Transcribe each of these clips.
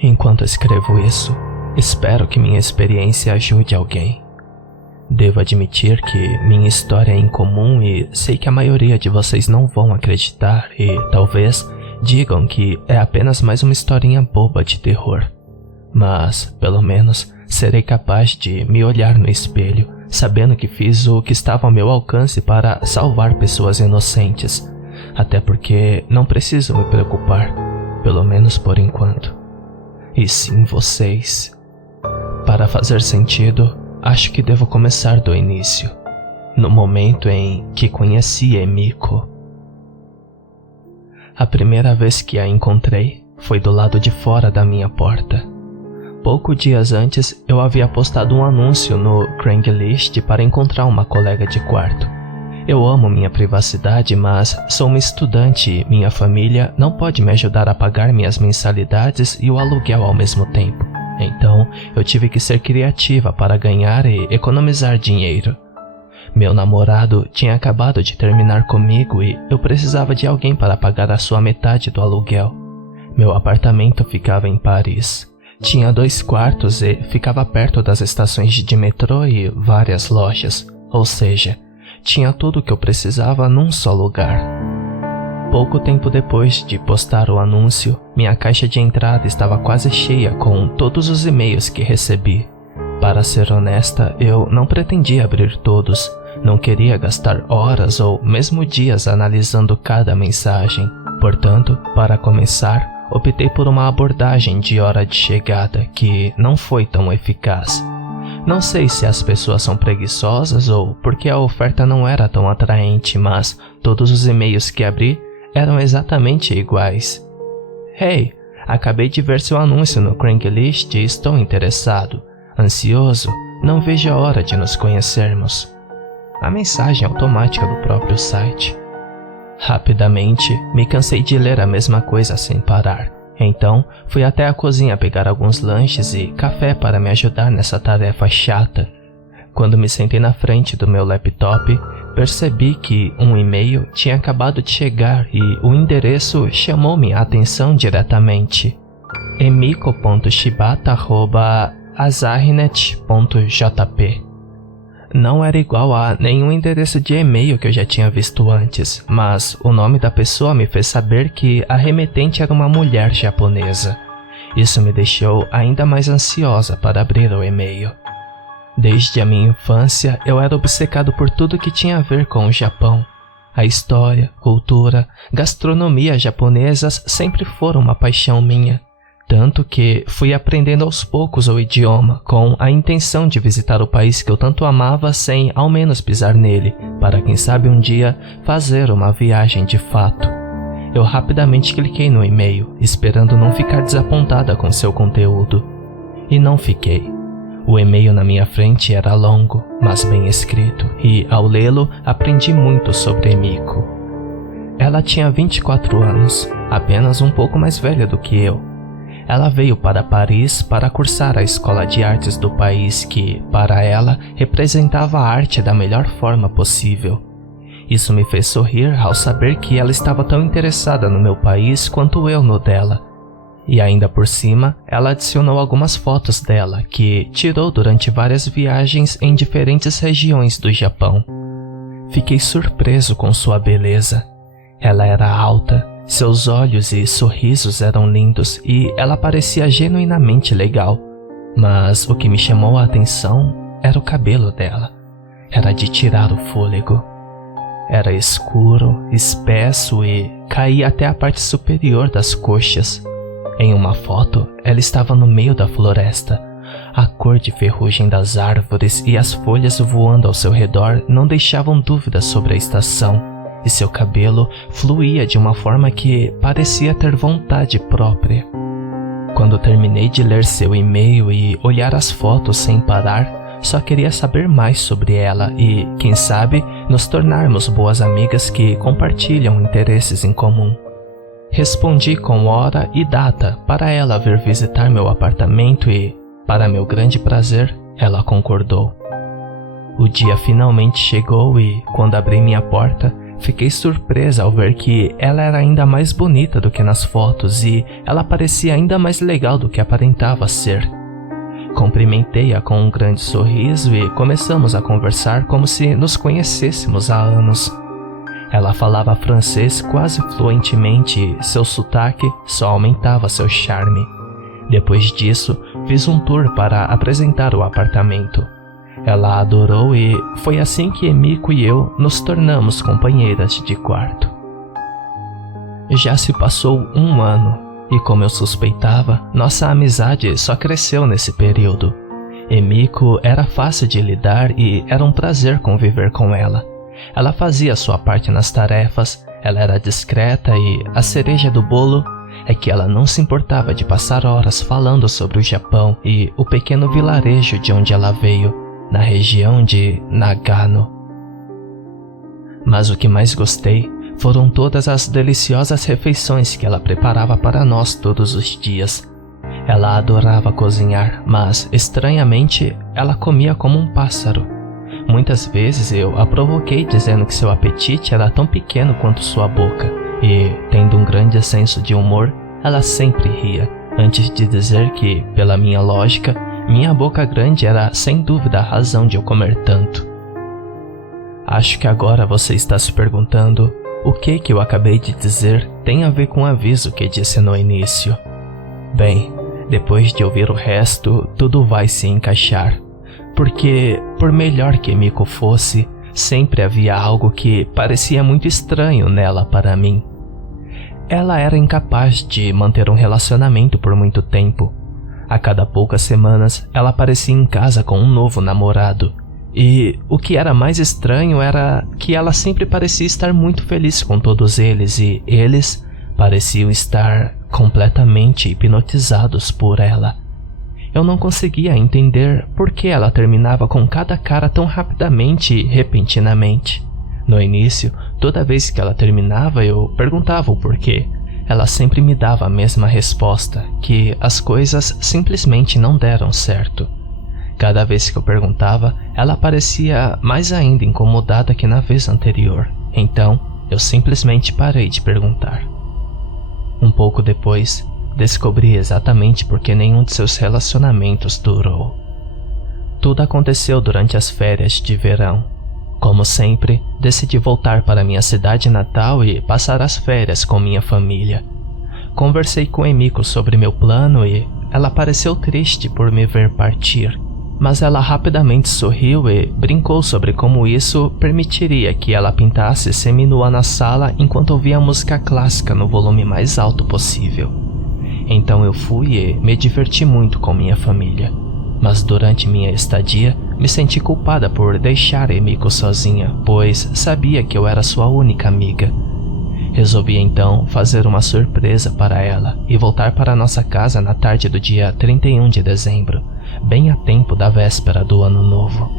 Enquanto escrevo isso, espero que minha experiência ajude alguém. Devo admitir que minha história é incomum e sei que a maioria de vocês não vão acreditar e, talvez, digam que é apenas mais uma historinha boba de terror. Mas, pelo menos, serei capaz de me olhar no espelho, sabendo que fiz o que estava ao meu alcance para salvar pessoas inocentes. Até porque não preciso me preocupar, pelo menos por enquanto. E sim vocês. Para fazer sentido, acho que devo começar do início, no momento em que conheci Emiko. A primeira vez que a encontrei foi do lado de fora da minha porta. Poucos dias antes, eu havia postado um anúncio no Craigslist para encontrar uma colega de quarto. Eu amo minha privacidade, mas sou uma estudante e minha família não pode me ajudar a pagar minhas mensalidades e o aluguel ao mesmo tempo. Então, eu tive que ser criativa para ganhar e economizar dinheiro. Meu namorado tinha acabado de terminar comigo e eu precisava de alguém para pagar a sua metade do aluguel. Meu apartamento ficava em Paris. Tinha 2 quartos e ficava perto das estações de metrô e várias lojas, ou seja, tinha tudo o que eu precisava num só lugar. Pouco tempo depois de postar o anúncio, minha caixa de entrada estava quase cheia com todos os e-mails que recebi. Para ser honesta, eu não pretendia abrir todos, não queria gastar horas ou mesmo dias analisando cada mensagem. Portanto, para começar, optei por uma abordagem de hora de chegada que não foi tão eficaz. Não sei se as pessoas são preguiçosas ou porque a oferta não era tão atraente, mas todos os e-mails que abri eram exatamente iguais. Hey, acabei de ver seu anúncio no Craigslist e estou interessado. Ansioso, não vejo a hora de nos conhecermos. A mensagem automática do próprio site. Rapidamente, me cansei de ler a mesma coisa sem parar. Então, fui até a cozinha pegar alguns lanches e café para me ajudar nessa tarefa chata. Quando me sentei na frente do meu laptop, percebi que um e-mail tinha acabado de chegar e o endereço chamou minha atenção diretamente. emiko.shibata@azarnet.jp. Não era igual a nenhum endereço de e-mail que eu já tinha visto antes, mas o nome da pessoa me fez saber que a remetente era uma mulher japonesa. Isso me deixou ainda mais ansiosa para abrir o e-mail. Desde a minha infância, eu era obcecado por tudo que tinha a ver com o Japão. A história, cultura, gastronomia japonesas sempre foram uma paixão minha. Tanto que fui aprendendo aos poucos o idioma, com a intenção de visitar o país que eu tanto amava sem ao menos pisar nele, para quem sabe um dia fazer uma viagem de fato. Eu rapidamente cliquei no e-mail, esperando não ficar desapontada com seu conteúdo. E não fiquei. O e-mail na minha frente era longo, mas bem escrito, e ao lê-lo aprendi muito sobre Emiko. Ela tinha 24 anos, apenas um pouco mais velha do que eu. Ela veio para Paris para cursar a escola de artes do país que, para ela, representava a arte da melhor forma possível. Isso me fez sorrir ao saber que ela estava tão interessada no meu país quanto eu no dela. E ainda por cima, ela adicionou algumas fotos dela, que tirou durante várias viagens em diferentes regiões do Japão. Fiquei surpreso com sua beleza. Ela era alta, seus olhos e sorrisos eram lindos e ela parecia genuinamente legal. Mas o que me chamou a atenção era o cabelo dela. Era de tirar o fôlego. Era escuro, espesso e caía até a parte superior das coxas. Em uma foto, ela estava no meio da floresta. A cor de ferrugem das árvores e as folhas voando ao seu redor não deixavam dúvidas sobre a estação. E seu cabelo fluía de uma forma que parecia ter vontade própria. Quando terminei de ler seu e-mail e olhar as fotos sem parar, só queria saber mais sobre ela e, quem sabe, nos tornarmos boas amigas que compartilham interesses em comum. Respondi com hora e data para ela vir visitar meu apartamento e, para meu grande prazer, ela concordou. O dia finalmente chegou e, quando abri minha porta, Fiquei surpresa ao ver que ela era ainda mais bonita do que nas fotos e ela parecia ainda mais legal do que aparentava ser. Cumprimentei-a com um grande sorriso e começamos a conversar como se nos conhecêssemos há anos. Ela falava francês quase fluentemente e seu sotaque só aumentava seu charme. Depois disso, fiz um tour para apresentar o apartamento. Ela adorou e foi assim que Emiko e eu nos tornamos companheiras de quarto. Já se passou um ano e, como eu suspeitava, nossa amizade só cresceu nesse período. Emiko era fácil de lidar e era um prazer conviver com ela. Ela fazia sua parte nas tarefas, ela era discreta e a cereja do bolo é que ela não se importava de passar horas falando sobre o Japão e o pequeno vilarejo de onde ela veio, na região de Nagano. Mas o que mais gostei foram todas as deliciosas refeições que ela preparava para nós todos os dias. Ela adorava cozinhar, mas, estranhamente, ela comia como um pássaro. Muitas vezes eu a provoquei dizendo que seu apetite era tão pequeno quanto sua boca, e, tendo um grande senso de humor, ela sempre ria, antes de dizer que, pela minha lógica, minha boca grande era sem dúvida a razão de eu comer tanto. Acho que agora você está se perguntando o que eu acabei de dizer tem a ver com o aviso que disse no início. Bem, depois de ouvir o resto, tudo vai se encaixar. Porque, por melhor que Emiko fosse, sempre havia algo que parecia muito estranho nela para mim. Ela era incapaz de manter um relacionamento por muito tempo. A cada poucas semanas, ela aparecia em casa com um novo namorado. E o que era mais estranho era que ela sempre parecia estar muito feliz com todos eles e eles pareciam estar completamente hipnotizados por ela. Eu não conseguia entender por que ela terminava com cada cara tão rapidamente e repentinamente. No início, toda vez que ela terminava, eu perguntava o porquê. Ela sempre me dava a mesma resposta, que as coisas simplesmente não deram certo. Cada vez que eu perguntava, ela parecia mais ainda incomodada que na vez anterior. Então, eu simplesmente parei de perguntar. Um pouco depois, descobri exatamente por que nenhum de seus relacionamentos durou. Tudo aconteceu durante as férias de verão. Como sempre, decidi voltar para minha cidade natal e passar as férias com minha família. Conversei com Emiko sobre meu plano e ela pareceu triste por me ver partir. Mas ela rapidamente sorriu e brincou sobre como isso permitiria que ela pintasse seminua na sala enquanto ouvia música clássica no volume mais alto possível. Então eu fui e me diverti muito com minha família. Mas durante minha estadia, me senti culpada por deixar Emiko sozinha, pois sabia que eu era sua única amiga. Resolvi então fazer uma surpresa para ela e voltar para nossa casa na tarde do dia 31 de dezembro, bem a tempo da véspera do Ano Novo.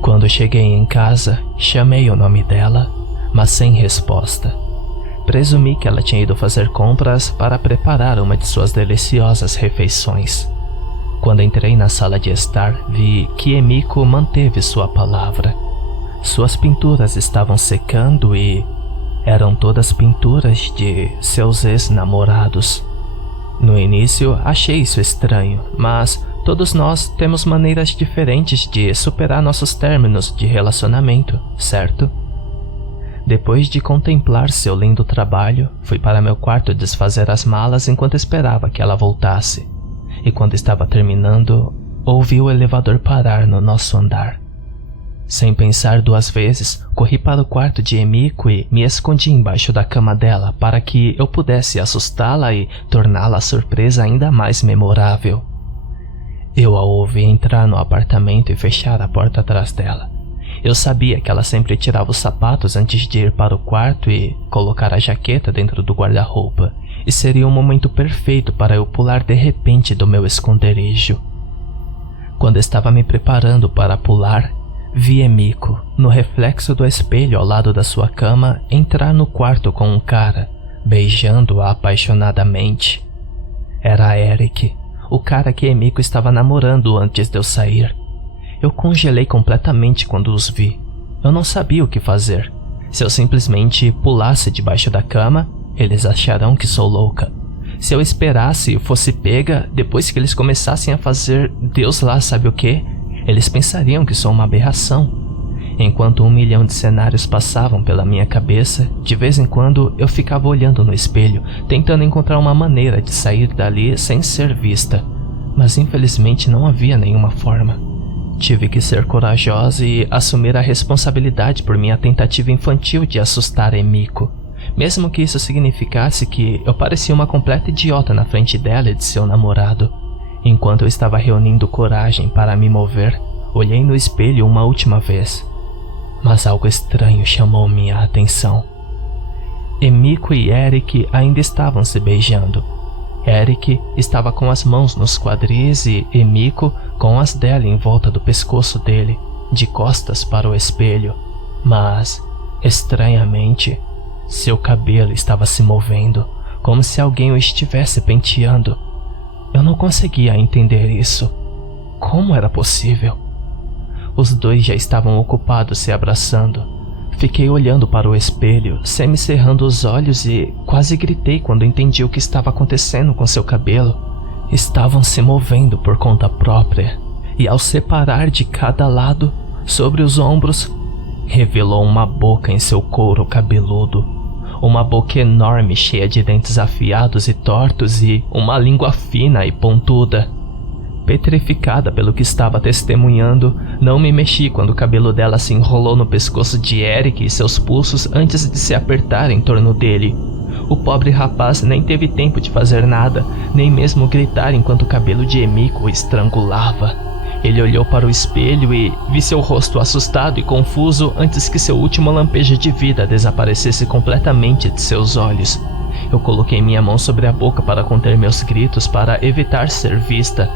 Quando cheguei em casa, chamei o nome dela, mas sem resposta. Presumi que ela tinha ido fazer compras para preparar uma de suas deliciosas refeições. Quando entrei na sala de estar, vi que Emiko manteve sua palavra. Suas pinturas estavam secando e eram todas pinturas de seus ex-namorados. No início, achei isso estranho, mas todos nós temos maneiras diferentes de superar nossos términos de relacionamento, certo? Depois de contemplar seu lindo trabalho, fui para meu quarto desfazer as malas enquanto esperava que ela voltasse. E quando estava terminando, ouvi o elevador parar no nosso andar. Sem pensar duas vezes, corri para o quarto de Emiko e me escondi embaixo da cama dela para que eu pudesse assustá-la e torná-la a surpresa ainda mais memorável. Eu a ouvi entrar no apartamento e fechar a porta atrás dela. Eu sabia que ela sempre tirava os sapatos antes de ir para o quarto e colocar a jaqueta dentro do guarda-roupa, e seria um momento perfeito para eu pular de repente do meu esconderijo. Quando estava me preparando para pular, vi Emiko, no reflexo do espelho ao lado da sua cama, entrar no quarto com um cara, beijando-a apaixonadamente. Era Eric, o cara que Emiko estava namorando antes de eu sair. Eu congelei completamente quando os vi. Eu não sabia o que fazer. Se eu simplesmente pulasse debaixo da cama, eles acharão que sou louca. Se eu esperasse e fosse pega, depois que eles começassem a fazer Deus lá sabe o que, eles pensariam que sou uma aberração. Enquanto 1 milhão de cenários passavam pela minha cabeça, de vez em quando eu ficava olhando no espelho, tentando encontrar uma maneira de sair dali sem ser vista. Mas infelizmente não havia nenhuma forma. Tive que ser corajosa e assumir a responsabilidade por minha tentativa infantil de assustar Emiko. Mesmo que isso significasse que eu parecia uma completa idiota na frente dela e de seu namorado. Enquanto eu estava reunindo coragem para me mover, olhei no espelho uma última vez. Mas algo estranho chamou minha atenção. Emiko e Eric ainda estavam se beijando. Eric estava com as mãos nos quadris e Emiko com as dela em volta do pescoço dele, de costas para o espelho. Mas, estranhamente, seu cabelo estava se movendo, como se alguém o estivesse penteando. Eu não conseguia entender isso. Como era possível? Os dois já estavam ocupados se abraçando. Fiquei olhando para o espelho, semicerrando os olhos e quase gritei quando entendi o que estava acontecendo com seu cabelo. Estavam se movendo por conta própria, e ao separar de cada lado, sobre os ombros, revelou uma boca em seu couro cabeludo. Uma boca enorme cheia de dentes afiados e tortos e uma língua fina e pontuda. Petrificada pelo que estava testemunhando, não me mexi quando o cabelo dela se enrolou no pescoço de Eric e seus pulsos antes de se apertar em torno dele. O pobre rapaz nem teve tempo de fazer nada, nem mesmo gritar enquanto o cabelo de Emiko o estrangulava. Ele olhou para o espelho e vi seu rosto assustado e confuso antes que seu último lampejo de vida desaparecesse completamente de seus olhos. Eu coloquei minha mão sobre a boca para conter meus gritos para evitar ser vista.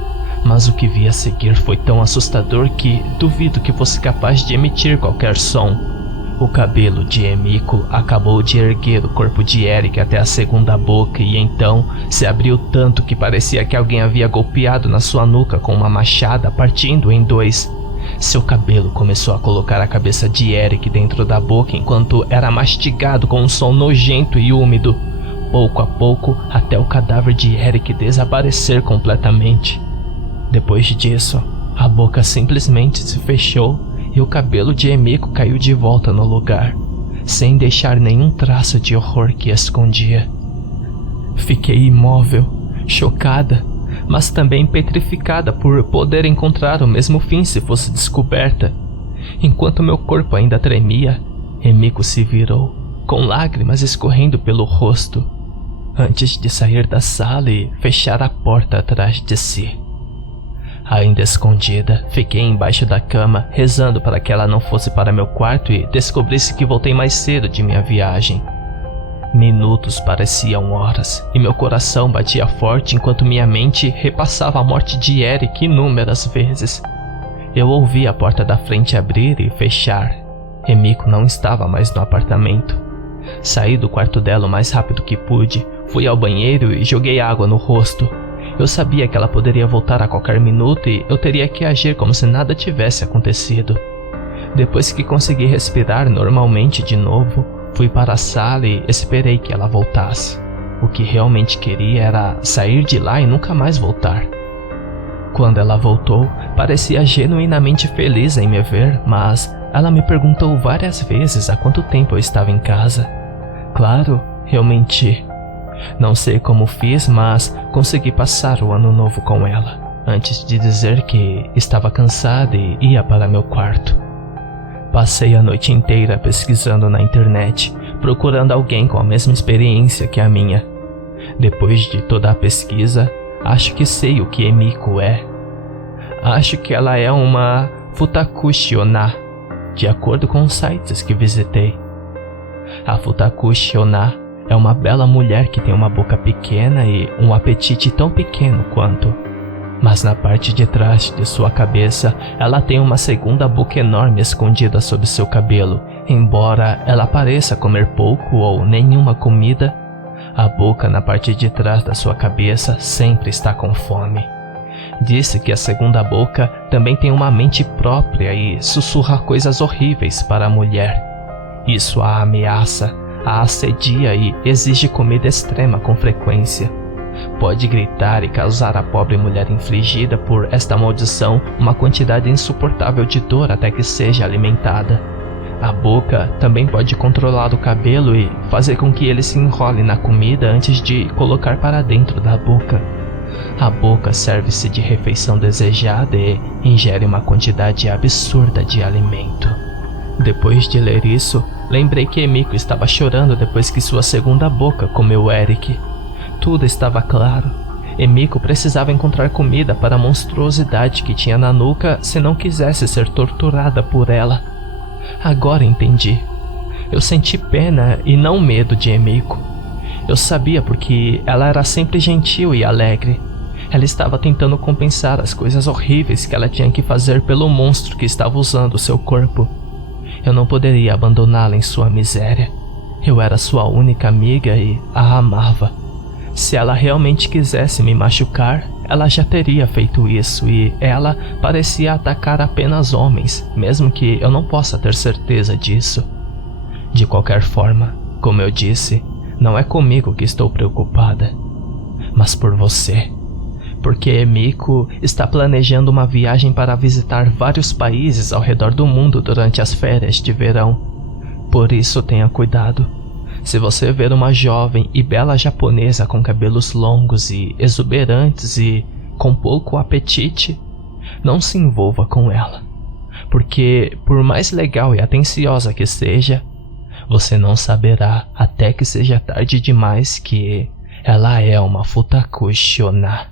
Mas o que vi a seguir foi tão assustador que duvido que fosse capaz de emitir qualquer som. O cabelo de Emiko acabou de erguer o corpo de Eric até a segunda boca e então se abriu tanto que parecia que alguém havia golpeado na sua nuca com uma machada, partindo em dois. Seu cabelo começou a colocar a cabeça de Eric dentro da boca enquanto era mastigado com um som nojento e úmido, pouco a pouco até o cadáver de Eric desaparecer completamente. Depois disso, a boca simplesmente se fechou e o cabelo de Emiko caiu de volta no lugar, sem deixar nenhum traço de horror que escondia. Fiquei imóvel, chocada, mas também petrificada por poder encontrar o mesmo fim se fosse descoberta. Enquanto meu corpo ainda tremia, Emiko se virou, com lágrimas escorrendo pelo rosto, antes de sair da sala e fechar a porta atrás de si. Ainda escondida, fiquei embaixo da cama, rezando para que ela não fosse para meu quarto e descobrisse que voltei mais cedo de minha viagem. Minutos pareciam horas, e meu coração batia forte enquanto minha mente repassava a morte de Eric inúmeras vezes. Eu ouvi a porta da frente abrir e fechar. Emiko não estava mais no apartamento. Saí do quarto dela o mais rápido que pude, fui ao banheiro e joguei água no rosto. Eu sabia que ela poderia voltar a qualquer minuto e eu teria que agir como se nada tivesse acontecido. Depois que consegui respirar normalmente de novo, fui para a sala e esperei que ela voltasse. O que realmente queria era sair de lá e nunca mais voltar. Quando ela voltou, parecia genuinamente feliz em me ver, mas ela me perguntou várias vezes há quanto tempo eu estava em casa. Claro, eu menti. Não sei como fiz, mas consegui passar o ano novo com ela, antes de dizer que estava cansada e ia para meu quarto. Passei a noite inteira pesquisando na internet, procurando alguém com a mesma experiência que a minha. Depois de toda a pesquisa, acho que sei o que Emiko é. Acho que ela é uma Futakushi Onna, de acordo com os sites que visitei. A Futakushi Onna é uma bela mulher que tem uma boca pequena e um apetite tão pequeno quanto. Mas na parte de trás de sua cabeça, ela tem uma segunda boca enorme escondida sob seu cabelo. Embora ela pareça comer pouco ou nenhuma comida, a boca na parte de trás da sua cabeça sempre está com fome. Disse que a segunda boca também tem uma mente própria e sussurra coisas horríveis para a mulher. Isso a ameaça, a assedia e exige comida extrema com frequência. Pode gritar e causar à pobre mulher infligida por esta maldição uma quantidade insuportável de dor até que seja alimentada. A boca também pode controlar o cabelo e fazer com que ele se enrole na comida antes de colocar para dentro da boca. A boca serve-se de refeição desejada e ingere uma quantidade absurda de alimento. Depois de ler isso, lembrei que Emiko estava chorando depois que sua segunda boca comeu Eric. Tudo estava claro. Emiko precisava encontrar comida para a monstruosidade que tinha na nuca se não quisesse ser torturada por ela. Agora entendi. Eu senti pena e não medo de Emiko. Eu sabia porque ela era sempre gentil e alegre. Ela estava tentando compensar as coisas horríveis que ela tinha que fazer pelo monstro que estava usando seu corpo. Eu não poderia abandoná-la em sua miséria. Eu era sua única amiga e a amava. Se ela realmente quisesse me machucar, ela já teria feito isso e ela parecia atacar apenas homens, mesmo que eu não possa ter certeza disso. De qualquer forma, como eu disse, não é comigo que estou preocupada, mas por você. Porque Emiko está planejando uma viagem para visitar vários países ao redor do mundo durante as férias de verão. Por isso tenha cuidado. Se você ver uma jovem e bela japonesa com cabelos longos e exuberantes e com pouco apetite, não se envolva com ela. Porque, por mais legal e atenciosa que seja, você não saberá até que seja tarde demais que ela é uma futaku shona.